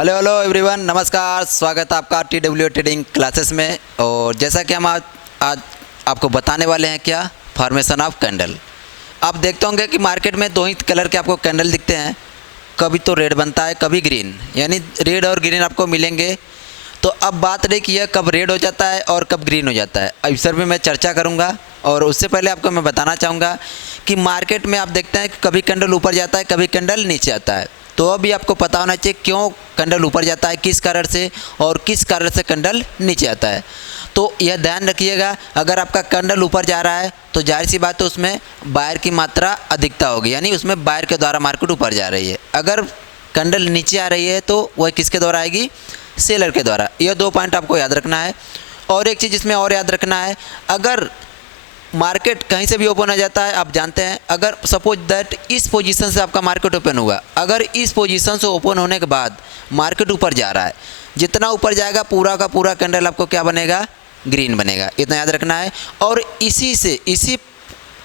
Hello hello everyone, नमस्कार। स्वागत है आपका TW ट्रेडिंग क्लासेस में। और जैसा कि हम आज आपको बताने वाले हैं क्या, फॉर्मेशन ऑफ कैंडल। आप देखते होंगे कि मार्केट में दो ही कलर के आपको कैंडल दिखते हैं, कभी तो रेड बनता है कभी ग्रीन, यानी रेड और ग्रीन आपको मिलेंगे। तो अब बात रही कि यह कब रेड हो जाता है और कब ग्रीन हो जाता है, इस पर भी मैं चर्चा करूंगा। और उससे पहले आपको मैं बताना चाहूँगा कि मार्केट में आप देखते हैं कि कभी कैंडल ऊपर जाता है कभी कैंडल नीचे आता है। तो अभी आपको पता होना चाहिए क्यों कैंडल ऊपर जाता है, किस कारण से, और किस कारण से कैंडल नीचे आता है। तो यह ध्यान रखिएगा, अगर आपका कैंडल ऊपर जा रहा है तो जाहिर सी बात है उसमें बायर की मात्रा अधिकता होगी, यानी उसमें बायर के द्वारा मार्केट ऊपर जा रही है। अगर कैंडल नीचे आ रही है तो वह किसके द्वारा आएगी, सेलर के द्वारा। यह दो पॉइंट आपको याद रखना है। और एक चीज़ इसमें और याद रखना है, अगर मार्केट कहीं से भी ओपन हो जाता है, आप जानते हैं, अगर सपोज दैट इस पोजीशन से आपका मार्केट ओपन हुआ, अगर इस पोजीशन से ओपन होने के बाद मार्केट ऊपर जा रहा है, जितना ऊपर जाएगा पूरा का पूरा कैंडल आपको क्या बनेगा, ग्रीन बनेगा। इतना याद रखना है। और इसी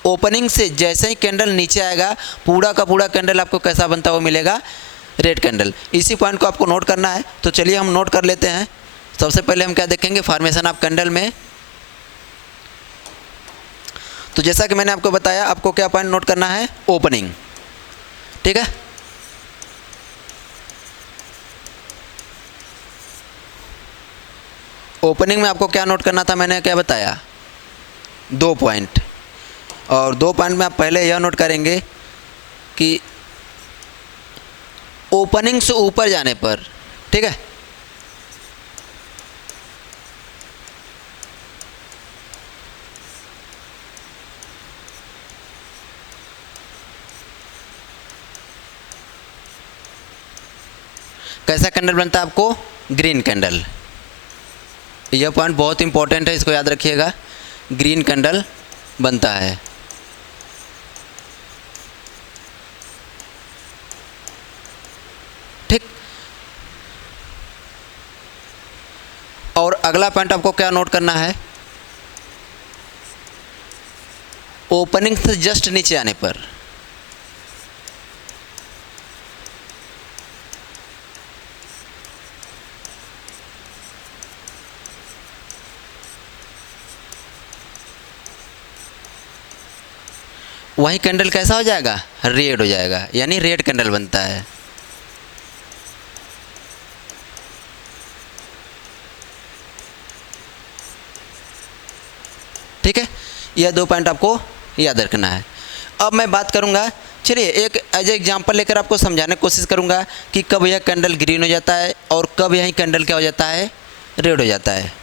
ओपनिंग से जैसे ही कैंडल नीचे आएगा पूरा का पूरा कैंडल आपको कैसा बनता हुआ मिलेगा, रेड कैंडल। इसी पॉइंट को आपको नोट करना है। तो चलिए हम नोट कर लेते हैं। सबसे पहले हम क्या देखेंगे, फॉर्मेशन ऑफ कैंडल में। तो जैसा कि मैंने आपको बताया, आपको क्या पॉइंट नोट करना है, ओपनिंग। ठीक है, ओपनिंग में आपको क्या नोट करना था, मैंने क्या बताया, दो पॉइंट। और दो पॉइंट में आप पहले यह नोट करेंगे कि ओपनिंग से ऊपर जाने पर, ठीक है, कैसा कैंडल बनता है आपको, ग्रीन कैंडल। यह पॉइंट बहुत इंपॉर्टेंट है, इसको याद रखिएगा, ग्रीन कैंडल बनता है। ठीक। और अगला पॉइंट आपको क्या नोट करना है, ओपनिंग से जस्ट नीचे आने पर, वही कैंडल कैसा हो जाएगा, रेड हो जाएगा, यानी रेड कैंडल बनता है। ठीक है, यह दो पॉइंट आपको याद रखना है। अब मैं बात करूंगा, चलिए एक एज एग्जांपल लेकर आपको समझाने की कोशिश करूंगा कि कब यह कैंडल ग्रीन हो जाता है और कब यही कैंडल क्या हो जाता है, रेड हो जाता है।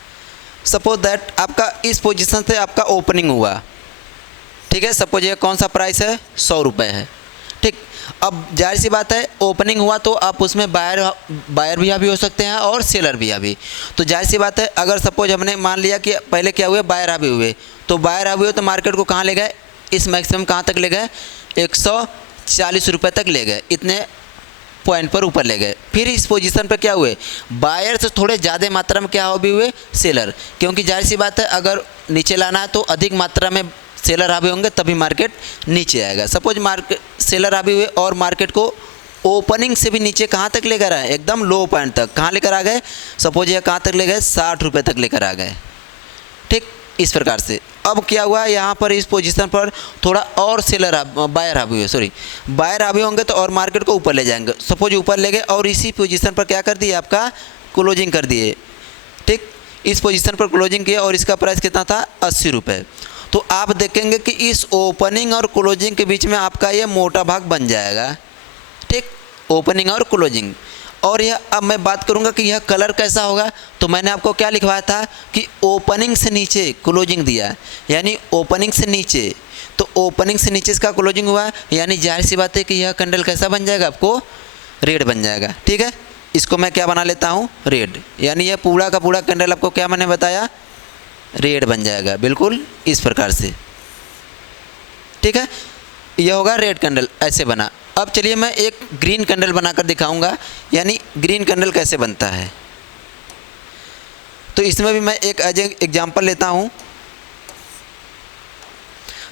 सपोज दैट आपका इस पोजीशन से आपका ओपनिंग हुआ, ठीक है, सपोज ये कौन सा प्राइस है, 100 रुपये है। ठीक, अब जाहिर सी बात है ओपनिंग हुआ तो आप उसमें बायर भी अभी हो सकते हैं और सेलर भी अभी। तो जाहिर सी बात है, अगर सपोज हमने मान लिया कि पहले क्या हुए, बायर अभी हुए, तो बायर अभी हुए तो मार्केट को कहाँ ले गए, इस मैक्सिमम कहाँ तक ले गए, 140 रुपये तक ले गए, इतने पॉइंट पर ऊपर ले गए। फिर इस पोजीशन पर क्या हुए, बायर से थोड़े ज़्यादा मात्रा में क्या भी हुए, सेलर, क्योंकि जाहिर सी बात है अगर नीचे लाना है तो अधिक मात्रा में सेलर हावी होंगे तभी मार्केट नीचे आएगा। सपोज मार्केट सेलर हावी हुए और मार्केट को ओपनिंग से भी नीचे कहाँ तक लेकर आए, एकदम लो पॉइंट तक, कहाँ लेकर आ गए, सपोज ये कहाँ तक ले गए, 60 रुपये तक लेकर आ गए। ठीक, इस प्रकार से। अब क्या हुआ, यहाँ पर इस पोजीशन पर थोड़ा और सेलर बायर हावी हुए, सॉरी बायर हावी होंगे तो और मार्केट को ऊपर ले जाएंगे। सपोज ऊपर ले गए और इसी पोजीशन पर क्या कर दिए, आपका क्लोजिंग कर दिए। ठीक, इस पोजीशन पर क्लोजिंग किया और इसका प्राइस कितना था, 80 रुपये। तो आप देखेंगे कि इस ओपनिंग और क्लोजिंग के बीच में आपका ये मोटा भाग बन जाएगा। ठीक, ओपनिंग और क्लोजिंग। और यह अब मैं बात करूंगा कि यह कलर कैसा होगा। तो मैंने आपको क्या लिखवाया था कि ओपनिंग से नीचे क्लोजिंग दिया, यानी ओपनिंग से नीचे, तो ओपनिंग से नीचे इसका क्लोजिंग हुआ, यानी जाहिर सी बात है कि यह कैंडल कैसा बन जाएगा, आपको रेड बन जाएगा। ठीक है, इसको मैं क्या बना लेता हूँ, रेड, यानी यह पूरा का पूरा कैंडल आपको क्या मैंने बताया, रेड बन जाएगा, बिल्कुल इस प्रकार से। ठीक है, यह होगा रेड कैंडल, ऐसे बना। अब चलिए मैं एक ग्रीन कैंडल बनाकर दिखाऊंगा, यानी ग्रीन कैंडल कैसे बनता है। तो इसमें भी मैं एक एज एग्जांपल लेता हूं।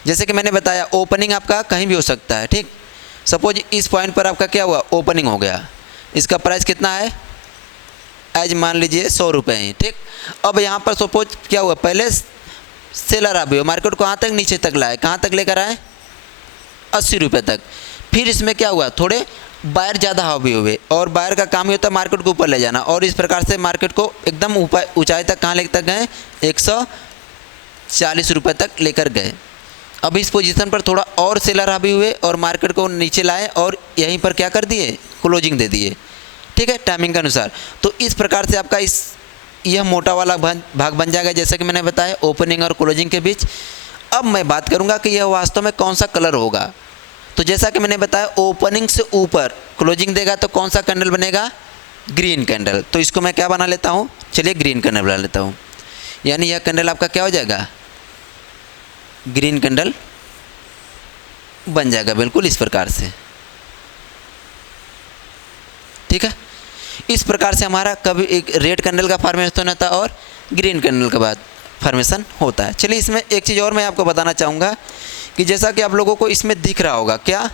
जैसे कि मैंने बताया ओपनिंग आपका कहीं भी हो सकता है। ठीक, सपोज इस पॉइंट पर आपका क्या हुआ, ओपनिंग हो गया, इसका प्राइस कितना है, एज मान लीजिए 100 रुपये ही, ठीक। अब यहाँ पर सपोज क्या हुआ, पहले सेलर आप भी हो, मार्केट को कहाँ तक, नीचे तक लाए, कहाँ तक लेकर आए, 80 रुपये तक। फिर इसमें क्या हुआ, थोड़े बायर ज़्यादा हावी हुए, और बायर का काम ही होता है मार्केट को ऊपर ले जाना, और इस प्रकार से मार्केट को एकदम ऊपर ऊंचाई तक कहाँ लेकर गए, 140 रुपये तक लेकर गए। अब इस पोजीशन पर थोड़ा और सेलर हावी हुए और मार्केट को नीचे लाए और यहीं पर क्या कर दिए, क्लोजिंग दे दिए, ठीक है, टाइमिंग के अनुसार। तो इस प्रकार से आपका यह मोटा वाला भाग बन जाएगा, जैसा कि मैंने बताया ओपनिंग और क्लोजिंग के बीच। अब मैं बात करूंगा कि यह वास्तव में कौन सा कलर होगा। तो जैसा कि मैंने बताया ओपनिंग से ऊपर क्लोजिंग देगा तो कौन सा कैंडल बनेगा, ग्रीन कैंडल। तो इसको मैं क्या बना लेता हूँ, चलिए ग्रीन कैंडल बना लेता हूँ, यानी यह कैंडल आपका क्या हो जाएगा, ग्रीन कैंडल बन जाएगा, बिल्कुल इस प्रकार से, ठीक है। इस प्रकार से हमारा कभी एक रेड कैंडल का फॉर्मेशन होता है और ग्रीन कैंडल के बाद फॉर्मेशन होता है। चलिए इसमें एक चीज़ और मैं आपको बताना चाहूँगा कि जैसा कि आप लोगों को इसमें दिख रहा होगा, क्या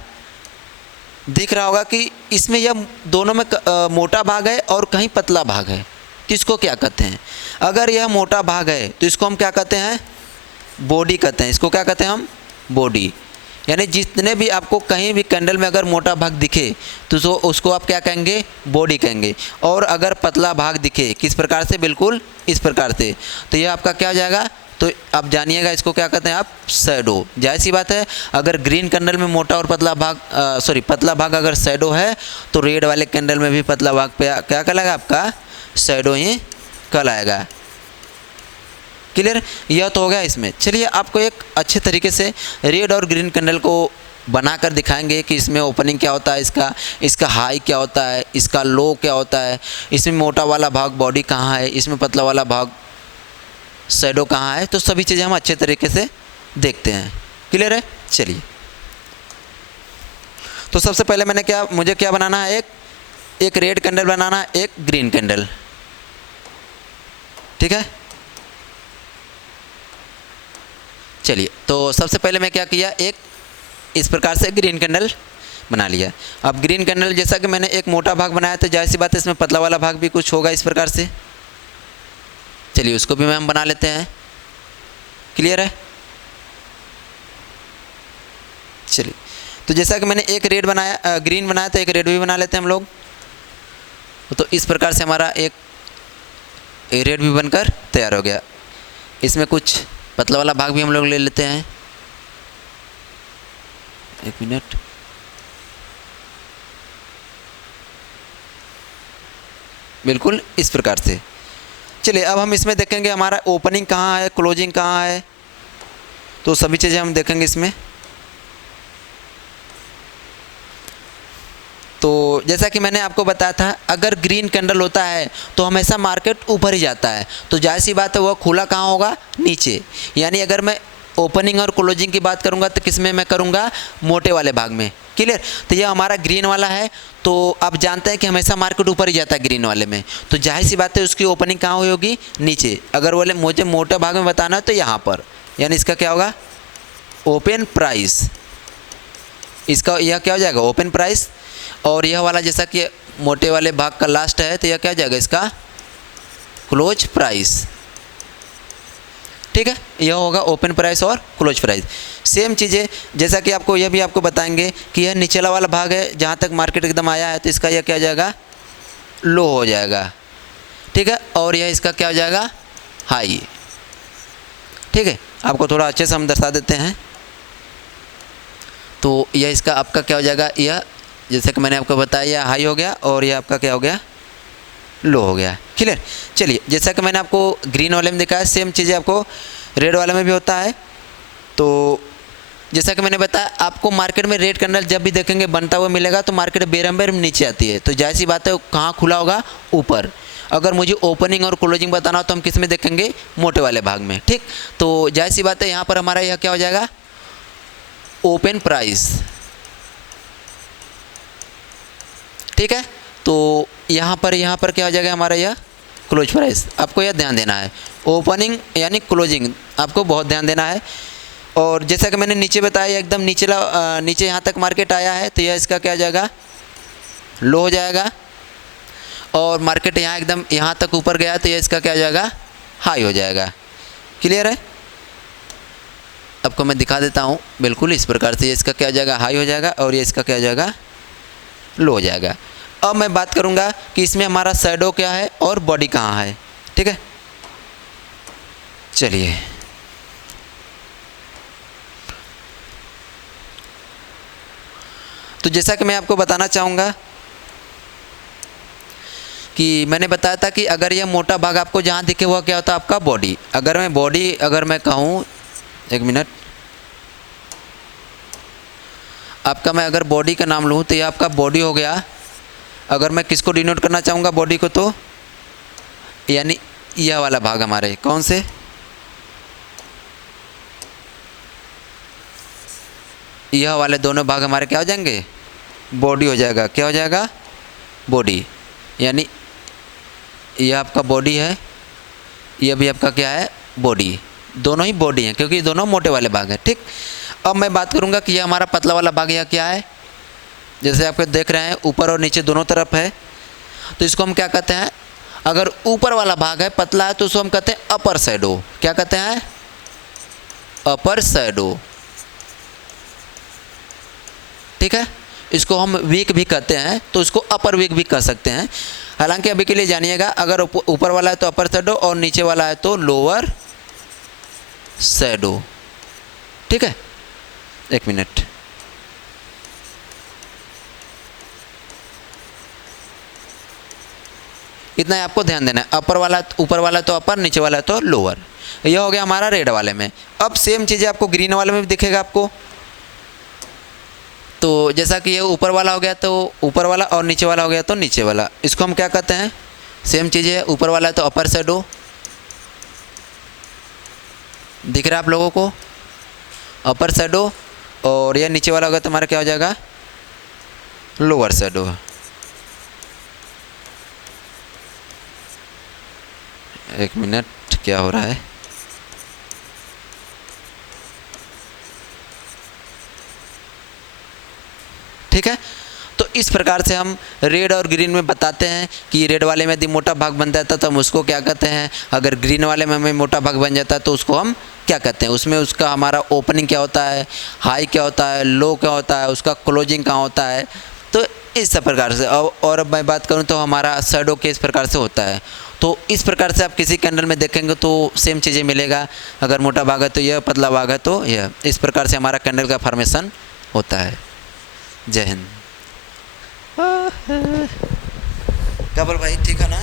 दिख रहा होगा कि इसमें यह दोनों में मोटा भाग है और कहीं पतला भाग है। तो इसको क्या कहते हैं, अगर यह मोटा भाग है तो इसको हम क्या कहते हैं, बॉडी कहते हैं। इसको क्या कहते हैं हम, बॉडी। यानी जितने भी आपको कहीं भी कैंडल में अगर मोटा भाग दिखे तो उसको आप क्या कहेंगे, बॉडी कहेंगे। और अगर पतला भाग दिखे किस प्रकार से, बिल्कुल इस प्रकार से, तो ये आपका क्या हो जाएगा, तो आप जानिएगा इसको क्या कहते हैं आप, शैडो। जाहिर सी बात है, अगर ग्रीन कैंडल में मोटा और पतला भाग पतला भाग अगर शैडो है तो रेड वाले कैंडल में भी पतला भाग पे क्या कहलाएगा, आपका शैडो ही कहलाएगा। क्लियर, यह तो हो गया इसमें। चलिए आपको एक अच्छे तरीके से रेड और ग्रीन कैंडल को बनाकर दिखाएंगे कि इसमें ओपनिंग क्या होता है, इसका हाई क्या होता है, इसका लो क्या होता है, इसमें मोटा वाला भाग बॉडी कहाँ है, इसमें पतला वाला भाग शैडो कहाँ है। तो सभी चीज़ें हम अच्छे तरीके से देखते हैं। क्लियर है, चलिए। तो सबसे पहले मुझे क्या बनाना है, एक रेड कैंडल बनाना है, एक ग्रीन कैंडल, ठीक है। चलिए, तो सबसे पहले मैं क्या किया, एक इस प्रकार से ग्रीन कैंडल बना लिया। अब ग्रीन कैंडल जैसा कि मैंने एक मोटा भाग बनाया तो जाहिर सी बात है इसमें पतला वाला भाग भी कुछ होगा इस प्रकार से। चलिए उसको भी हम बना लेते हैं। क्लियर है, चलिए। तो जैसा कि मैंने एक रेड बनाया, ग्रीन बनाया तो एक रेड भी बना लेते हैं हम लोग। तो इस प्रकार से हमारा एक रेड भी बनकर तैयार हो गया। इसमें कुछ पतला वाला भाग भी हम लोग ले लेते हैं, एक मिनट। बिल्कुल इस प्रकार से। चलिए अब हम इसमें देखेंगे हमारा ओपनिंग कहाँ है, क्लोजिंग कहाँ है, तो सभी चीज़ें हम देखेंगे इसमें। तो जैसा कि मैंने आपको बताया था, अगर ग्रीन कैंडल होता है तो हमेशा मार्केट ऊपर ही जाता है, तो जाहिर सी बात है वह खुला कहाँ होगा, नीचे। यानी अगर मैं ओपनिंग और क्लोजिंग की बात करूँगा तो किस में मैं करूँगा, मोटे वाले भाग में। क्लियर, तो यह हमारा ग्रीन वाला है, तो आप जानते हैं कि हमेशा मार्केट ऊपर ही जाता है ग्रीन वाले में, तो जाहिर सी बात है उसकी ओपनिंग कहाँ हुई होगी, नीचे। अगर बोले मुझे मोटे भाग में बताना है तो यहाँ पर, यानी इसका क्या होगा, ओपन प्राइस। इसका यह क्या हो जाएगा, ओपन प्राइस। और यह वाला जैसा कि मोटे वाले भाग का लास्ट है तो यह क्या हो जाएगा, इसका क्लोज प्राइस। ठीक है, यह होगा ओपन प्राइस और क्लोज प्राइस। सेम चीज़ें जैसा कि आपको यह भी आपको बताएंगे कि यह निचला वाला भाग है, जहाँ तक मार्केट एकदम आया है तो इसका यह क्या हो जाएगा, लो हो जाएगा। ठीक है, और यह इसका क्या हो जाएगा, हाई। ठीक है, आपको थोड़ा अच्छे से हम दर्शा देते हैं। तो यह इसका आपका क्या हो जाएगा, यह जैसे कि मैंने आपको बताया यह हाई हो गया और यह आपका क्या हो गया, लो हो गया। क्लियर, चलिए जैसा कि मैंने आपको ग्रीन वाले में दिखाया सेम चीज़ें आपको रेड वाले में भी होता है। तो जैसा कि मैंने बताया आपको मार्केट में रेड कैंडल जब भी देखेंगे बनता हुआ मिलेगा तो मार्केट बेरम नीचे आती है, तो जाहिर सी बात है कहाँ खुला होगा, ऊपर। अगर मुझे ओपनिंग और क्लोजिंग बताना हो तो हम किस में देखेंगे, मोटे वाले भाग में। ठीक, तो जाहिर सी बात है यहाँ पर हमारा यह क्या हो जाएगा, ओपन प्राइस। ठीक है, तो यहाँ पर क्या हो जाएगा हमारा यह क्लोज प्राइस। आपको यह ध्यान देना है, ओपनिंग यानी क्लोजिंग आपको बहुत ध्यान देना है। और जैसा कि मैंने नीचे बताया एकदम नीचे यहाँ तक मार्केट आया है तो यह इसका क्या हो जाएगा, लो हो जाएगा। और मार्केट यहाँ एकदम यहाँ तक ऊपर गया तो ये इसका क्या हो जाएगा, हाई हो जाएगा। क्लियर है? आपको मैं दिखा देता हूँ बिल्कुल इस प्रकार से, ये इसका क्या हो जाएगा, हाई हो जाएगा और ये इसका क्या हो जाएगा, लो हो जाएगा। अब मैं बात करूँगा कि इसमें हमारा शैडो क्या है और बॉडी कहाँ है। ठीक है, चलिए तो जैसा कि मैं आपको बताना चाहूँगा कि मैंने बताया था कि अगर यह मोटा भाग आपको जहाँ दिखे हुआ क्या होता है, आपका बॉडी। अगर मैं कहूँ, एक मिनट, आपका मैं अगर बॉडी का नाम लूँ तो ये आपका बॉडी हो गया। अगर मैं किसको डिनोट करना चाहूँगा बॉडी को, तो यानी यह वाला भाग हमारे कौन से, यह वाले दोनों भाग हमारे क्या हो जाएंगे, बॉडी हो जाएगा। क्या हो जाएगा, बॉडी। यानी यह आपका बॉडी है, यह भी आपका क्या है, बॉडी। दोनों ही बॉडी हैं क्योंकि दोनों मोटे वाले भाग हैं। ठीक, अब मैं बात करूंगा कि यह हमारा पतला वाला भाग यह क्या है। जैसे आप देख रहे हैं ऊपर और नीचे दोनों तरफ है, तो इसको हम क्या कहते हैं, अगर ऊपर वाला भाग है पतला है तो उसको हम कहते हैं अपर शैडो। क्या कहते हैं, अपर शैडो। ठीक है, इसको हम वीक भी कहते हैं, तो इसको अपर वीक भी कह सकते हैं। हालांकि अभी के लिए जानिएगा, अगर ऊपर वाला है तो अपर शैडो और नीचे वाला है तो लोअर शैडो। ठीक है, एक मिनट, इतना ही आपको ध्यान देना है। अपर वाला, ऊपर वाला तो अपर, नीचे वाला तो लोअर। यह हो गया हमारा रेड वाले में। अब सेम चीज़ें आपको ग्रीन वाले में भी दिखेगा आपको। तो जैसा कि ये ऊपर वाला हो गया तो ऊपर वाला और नीचे वाला हो गया तो नीचे वाला, इसको हम क्या कहते हैं, सेम चीज़ है। ऊपर वाला तो अपर शैडो, दिख रहा है आप लोगों को, अपर शैडो, और यह नीचे वाला होगा तो हमारा क्या हो जाएगा, लोअर शैडो। एक मिनट, क्या हो रहा है, ठीक है। तो इस प्रकार से हम रेड और ग्रीन में बताते हैं कि रेड वाले में यदि मोटा भाग बन जाता है तो हम उसको क्या कहते हैं, अगर ग्रीन वाले में हमें मोटा भाग बन जाता है तो उसको हम क्या कहते हैं। उसमें उसका हमारा ओपनिंग क्या होता है, हाई क्या होता है, लो क्या होता है, उसका क्लोजिंग कहाँ होता है। तो इस सब प्रकार से। और अब मैं बात करूँ तो हमारा शैडो के इस प्रकार से होता है। तो इस प्रकार से आप किसी कैंडल में देखेंगे तो सेम चीज़ें मिलेगा। अगर मोटा भाग है तो यह, पतला भाग है तो यह। इस प्रकार से हमारा कैंडल का फॉर्मेशन होता है। जय हिंद। क्या बोल भाई, ठीक है ना।